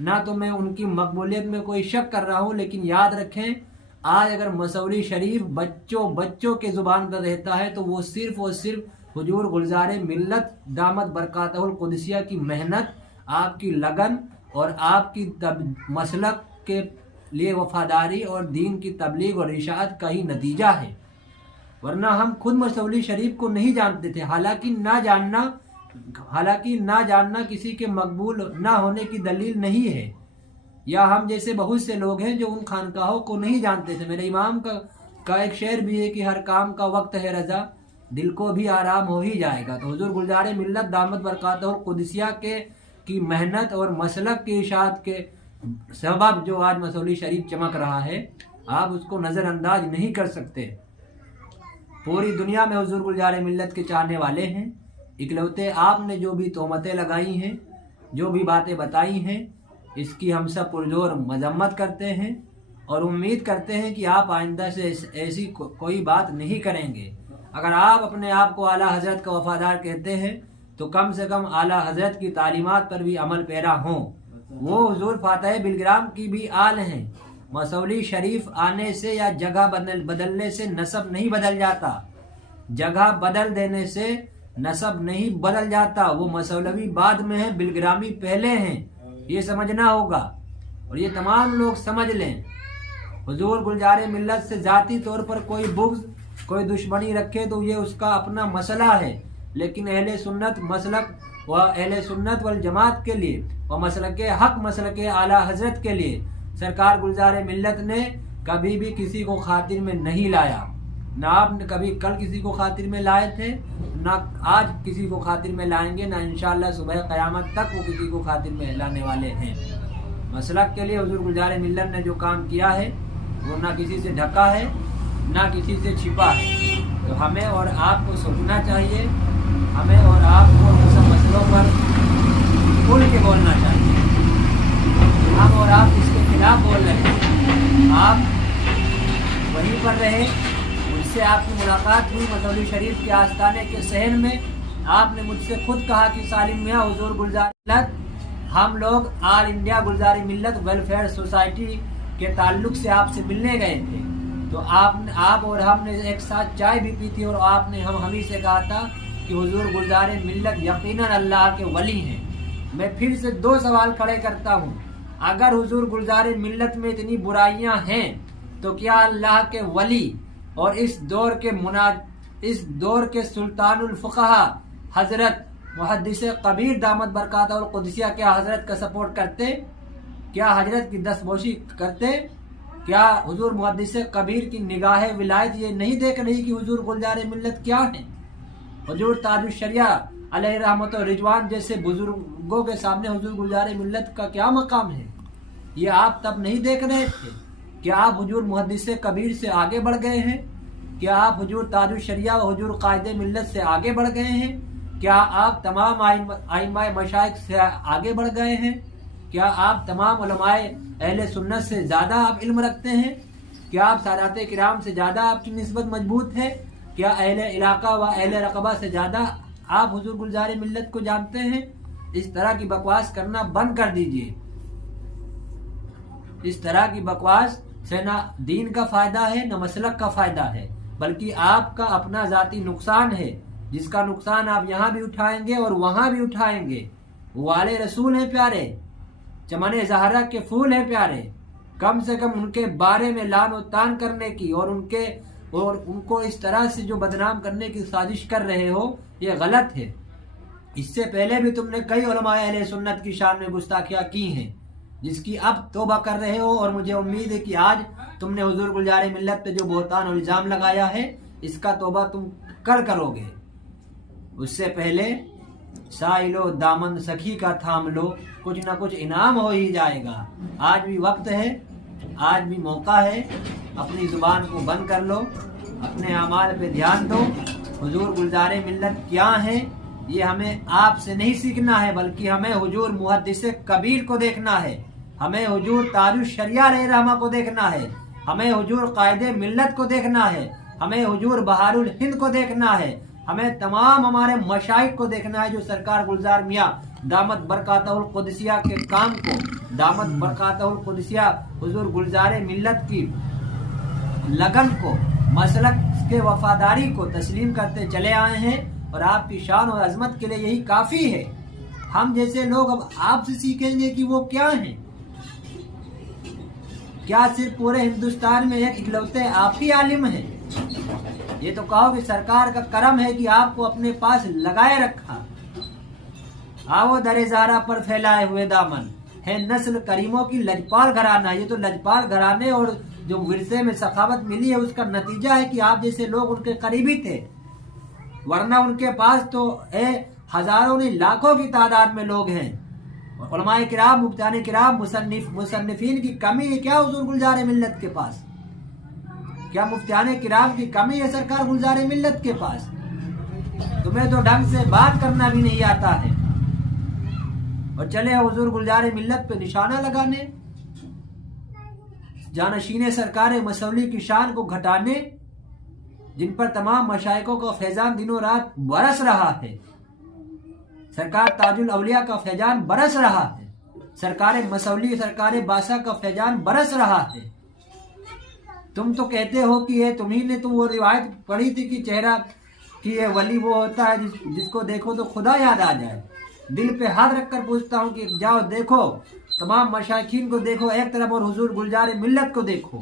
نہ تو میں ان کی مقبولیت میں کوئی شک کر رہا ہوں، لیکن یاد رکھیں آج اگر مسولی شریف بچوں کے زبان پر رہتا ہے تو وہ صرف اور صرف حضور گلزار ملت دامت برکاتہ القدسیہ کی محنت، آپ کی لگن اور آپ کی مسلک کے لیے وفاداری اور دین کی تبلیغ اور اشاعت کا ہی نتیجہ ہے، ورنہ ہم خود مسولی شریف کو نہیں جانتے تھے۔ حالانکہ نہ جاننا کسی کے مقبول نہ ہونے کی دلیل نہیں ہے، یا ہم جیسے بہت سے لوگ ہیں جو ان خانقاہوں کو نہیں جانتے تھے۔ میرے امام کا ایک شعر بھی ہے کہ ہر کام کا وقت ہے رضا، دل کو بھی آرام ہو ہی جائے گا۔ تو حضور گلزار ملت دامت برکاتہ القدسیہ کی محنت اور مسلک کی اشاعت کے سبب جو آج مسولی شریف چمک رہا ہے، آپ اس کو نظر انداز نہیں کر سکتے۔ پوری دنیا میں حضور گلزار ملت کے چاہنے والے ہیں، اکلوتے آپ نے جو بھی تہمتیں لگائی ہیں، جو بھی باتیں بتائی ہیں، اس کی ہم سب پرزور مذمت کرتے ہیں اور امید کرتے ہیں کہ آپ آئندہ سے ایسی کوئی بات نہیں کریں گے۔ اگر آپ اپنے آپ کو اعلیٰ حضرت کا وفادار کہتے ہیں تو کم سے کم اعلیٰ حضرت کی تعلیمات پر بھی عمل پیرا ہوں۔ وہ حضور فاتح بلگرام کی بھی آل ہیں۔ مسولی شریف آنے سے یا جگہ بدلنے سے نسب نہیں بدل جاتا، جگہ بدل دینے سے نسب نہیں بدل جاتا۔ وہ مسولوی بعد میں ہیں، بلگرامی پہلے ہیں، یہ سمجھنا ہوگا اور یہ تمام لوگ سمجھ لیں۔ حضور گلزار ملت سے ذاتی طور پر کوئی بغض، کوئی دشمنی رکھے تو یہ اس کا اپنا مسئلہ ہے، لیکن اہل سنت مسلک و اہل سنت والجماعت کے لیے و مسلک حق مسلک اعلیٰ حضرت کے لیے سرکار گلزار ملت نے کبھی بھی کسی کو خاطر میں نہیں لایا، نہ آپ نے کبھی کل کسی کو خاطر میں لائے تھے، نہ آج کسی کو خاطر میں لائیں گے، نہ انشاءاللہ صبح قیامت تک وہ کسی کو خاطر میں لانے والے ہیں۔ مسلک کے لیے حضور گلزار ملت نے جو کام کیا ہے وہ نہ کسی سے ڈھکا ہے نہ کسی سے چھپا ہے۔ تو ہمیں اور آپ کو سوچنا چاہیے، ہمیں اور آپ کو ان سب مسئلوں پر کھل کے بولنا چاہیے۔ ہم اور آپ اس کے خلاف بول رہے ہیں، آپ وہیں پر رہے، مجھ سے آپ کی ملاقات ہوئی مسولی شریف کے آستانے کے صحن میں، آپ نے مجھ سے خود کہا کہ سالم میاں حضور گلزار ملت، ہم لوگ آل انڈیا گلزار ملت ویلفیئر سوسائٹی کے تعلق سے آپ سے ملنے گئے تھے، تو آپ اور ہم نے ایک ساتھ چائے بھی پی تھی، اور آپ نے ہم ہی سے کہا تھا کہ حضور گلزار ملت یقیناً اللہ کے ولی ہیں۔ میں پھر سے دو سوال کھڑے کرتا ہوں، اگر حضور گلزار ملت میں اتنی برائیاں ہیں تو کیا اللہ کے ولی اور اس دور کے سلطان الفقہا حضرت محدث کبیر دامت برکاتہ القدسیہ کیا حضرت کا سپورٹ کرتے؟ کیا حضرت کی دستبوشی کرتے؟ کیا حضور محدث کبیر کی نگاہ ولایت یہ نہیں دیکھ رہی کہ حضور گلزار ملت کیا ہیں؟ حضور تاج الشریعہ علیہ رحمت و رضوان جیسے بزرگوں کے سامنے حضور گلزار ملت کا کیا مقام ہے؟ یہ آپ تب نہیں دیکھ رہے تھے؟ کیا آپ حضور محدث کبیر سے آگے بڑھ گئے ہیں؟ کیا آپ حضور تاج الشریعہ و حضور قائد ملت سے آگے بڑھ گئے ہیں؟ کیا آپ تمام ائمہ مشائخ سے آگے بڑھ گئے ہیں؟ کیا آپ تمام علماء اہل سنت سے زیادہ آپ علم رکھتے ہیں؟ کیا آپ سادات کرام سے زیادہ آپ کی نسبت مضبوط ہے؟ کیا اہل علاقہ و اہل رقبہ سے زیادہ آپ حضور گلزار ملت کو جانتے ہیں؟ اس طرح کی بکواس کرنا بند کر دیجئے۔ اس طرح کی بکواس سے نہ دین کا فائدہ ہے نہ مسلک کا فائدہ ہے، بلکہ آپ کا اپنا ذاتی نقصان ہے، جس کا نقصان آپ یہاں بھی اٹھائیں گے اور وہاں بھی اٹھائیں گے۔ وہ والے رسول ہیں پیارے، چمن زہرا کے پھول ہیں پیارے، کم سے کم ان کے بارے میں لعن و طعن کرنے کی اور ان کو اس طرح سے جو بدنام کرنے کی سازش کر رہے ہو، یہ غلط ہے۔ اس سے پہلے بھی تم نے کئی علماء اہل سنت کی شان میں گستاخیاں کی ہیں، جس کی اب توبہ کر رہے ہو، اور مجھے امید ہے کہ آج تم نے حضور گلزار ملت پہ جو بہتان اور الزام لگایا ہے، اس کا توبہ تم کرو گے۔ اس سے پہلے سائلو دامن سخی کا تھام لو، کچھ نہ کچھ انعام ہو ہی جائے گا۔ آج بھی وقت ہے، آج بھی موقع ہے، اپنی زبان کو بند کر لو، اپنے اعمال پہ دھیان دو۔ حضور گلزار ملت کیا ہیں یہ ہمیں آپ سے نہیں سیکھنا ہے، بلکہ ہمیں حضور محدث کبیر کو دیکھنا ہے، ہمیں حضور تاج الشریعہ علیہ رحمہ کو دیکھنا ہے، ہمیں حضور قائد ملت کو دیکھنا ہے، ہمیں حضور بہار الہند کو دیکھنا ہے، ہمیں تمام ہمارے مشائخ کو دیکھنا ہے جو سرکار گلزار میاں دامت برکاتہ القدسیہ کے کام کو، دامت برکاتہ القدسیہ حضور گلزار ملت کی لگن کو، مسلک کے وفاداری کو تسلیم کرتے چلے آئے ہیں، اور آپ کی شان اور عظمت کے لیے یہی کافی ہے۔ ہم جیسے لوگ اب آپ سے سیکھیں گے کہ وہ کیا ہیں۔ کیا صرف پورے ہندوستان میں ایک اکلوتے آپ ہی عالم ہیں؟ یہ تو کہو کہ سرکار کا کرم ہے کہ آپ کو اپنے پاس لگائے رکھا۔ آؤ در زہرا پر پھیلائے ہوئے دامن ہے نسل کریموں کی لجپال گھرانہ۔ یہ تو لجپال گھرانے اور جو ورثے میں سخاوت ملی ہے اس کا نتیجہ ہے کہ آپ جیسے لوگ ان کے قریبی تھے، ورنہ ان کے پاس تو ہزاروں نہیں لاکھوں کی تعداد میں لوگ ہیں۔ علماء کرام، مفتیان کرام، مصنفین کی کمی ہے کیا حضور گلزار ملت کے پاس؟ کیا مفتیان کرام کی کمی ہے سرکار گلزار ملت کے پاس؟ تمہیں تو ڈھنگ سے بات کرنا بھی نہیں آتا ہے اور چلے حضور گلزار ملت پہ نشانہ لگانے، جانشین سرکار مسولی کی شان کو گھٹانے، جن پر تمام مشائخوں کا فیضان دنوں رات برس رہا ہے۔ سرکار تاج الاولیاء کا فیضان برس رہا ہے، سرکار مسولی، سرکار باسا کا فیضان برس رہا ہے۔ تم تو کہتے ہو کہ یہ تمہیں نے تو وہ روایت پڑھی تھی کہ چہرہ کہ یہ ولی وہ ہوتا ہے جس کو دیکھو تو خدا یاد آ جائے۔ دل پہ ہاتھ رکھ کر پوچھتا ہوں کہ جاؤ دیکھو، تمام مشائخین کو دیکھو ایک طرف اور حضور گلزار ملت کو دیکھو۔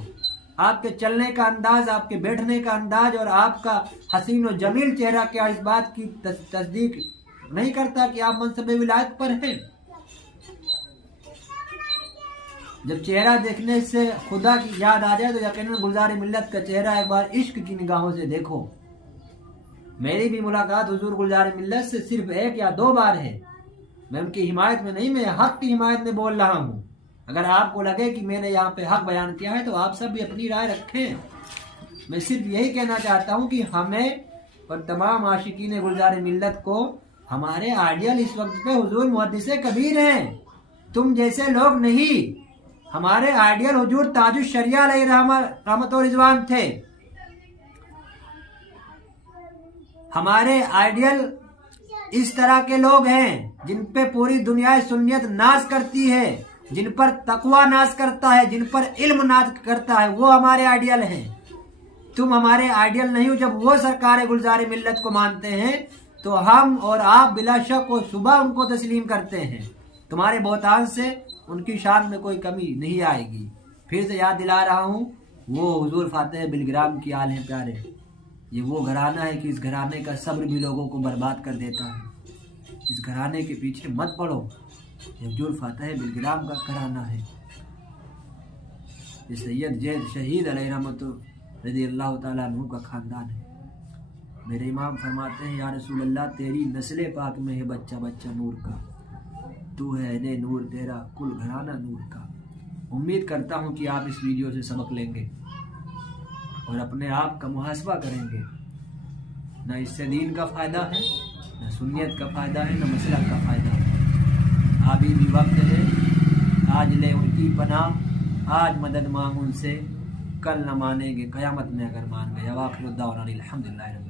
آپ کے چلنے کا انداز، آپ کے بیٹھنے کا انداز اور آپ کا حسین و جمیل چہرہ کیا اس بات کی تصدیق نہیں کرتا کہ آپ منصب ولایت پر ہیں؟ جب چہرہ دیکھنے سے خدا کی یاد آ جائے تو یقیناً گلزار ملت کا چہرہ ایک بار عشق کی نگاہوں سے دیکھو۔ میری بھی ملاقات حضور گلزار ملت سے صرف 1 یا 2 بار ہے۔ میں ان کی حمایت میں نہیں، میں حق کی حمایت میں بول رہا ہوں۔ اگر آپ کو لگے کہ میں نے یہاں پہ حق بیان کیا ہے تو آپ سب بھی اپنی رائے رکھیں۔ میں صرف یہی کہنا چاہتا ہوں کہ ہمیں اور تمام عاشقین گلزار ملت کو ہمارے آئیڈیل اس وقت پہ حضور محدث کبیر ہیں، تم جیسے لوگ نہیں۔ ہمارے آئیڈیل حضور تاج الشریعہ علیہ رحمت و رضوان تھے۔ ہمارے آئیڈیل اس طرح کے لوگ ہیں جن پہ پوری دنیا سنیت ناز کرتی ہے، جن پر تقوی ناز کرتا ہے، جن پر علم ناز کرتا ہے، وہ ہمارے آئیڈیل ہیں۔ تم ہمارے آئیڈیل نہیں ہو۔ جب وہ سرکار گلزار ملت کو مانتے ہیں تو ہم اور آپ بلا شک و شبہ ان کو تسلیم کرتے ہیں۔ تمہارے بہتان سے ان کی شان میں کوئی کمی نہیں آئے گی۔ پھر سے یاد دلا رہا ہوں، وہ حضور فاتح بلگرام کی آل ہیں پیارے۔ یہ وہ گھرانہ ہے کہ اس گھرانے کا صبر بھی لوگوں کو برباد کر دیتا ہے۔ اس گھرانے کے پیچھے مت پڑو، یہ حضور فاتح بلگرام کا گھرانہ ہے۔ یہ سید زید شہید علیہ رحمت رضی اللہ تعالیٰ عنہ کا خاندان ہے۔ میرے امام فرماتے ہیں یا رسول اللہ تیری نسل پاک میں ہے بچہ بچہ نور کا، تو ہے نے نور تیرا کل گھرانہ نور کا۔ امید کرتا ہوں کہ آپ اس ویڈیو سے سبق لیں گے اور اپنے آپ کا محاسبہ کریں گے۔ نہ اس سے دین کا فائدہ ہے، نہ سنیت کا فائدہ ہے، نہ مسلک کا فائدہ ہے۔ ابھی بھی وقت ہے، آج لے ان کی پناہ، آج مدد مانگ ان سے، کل نہ مانیں گے قیامت میں اگر مان گئے۔ واخر الدعوانا الحمدللہ رب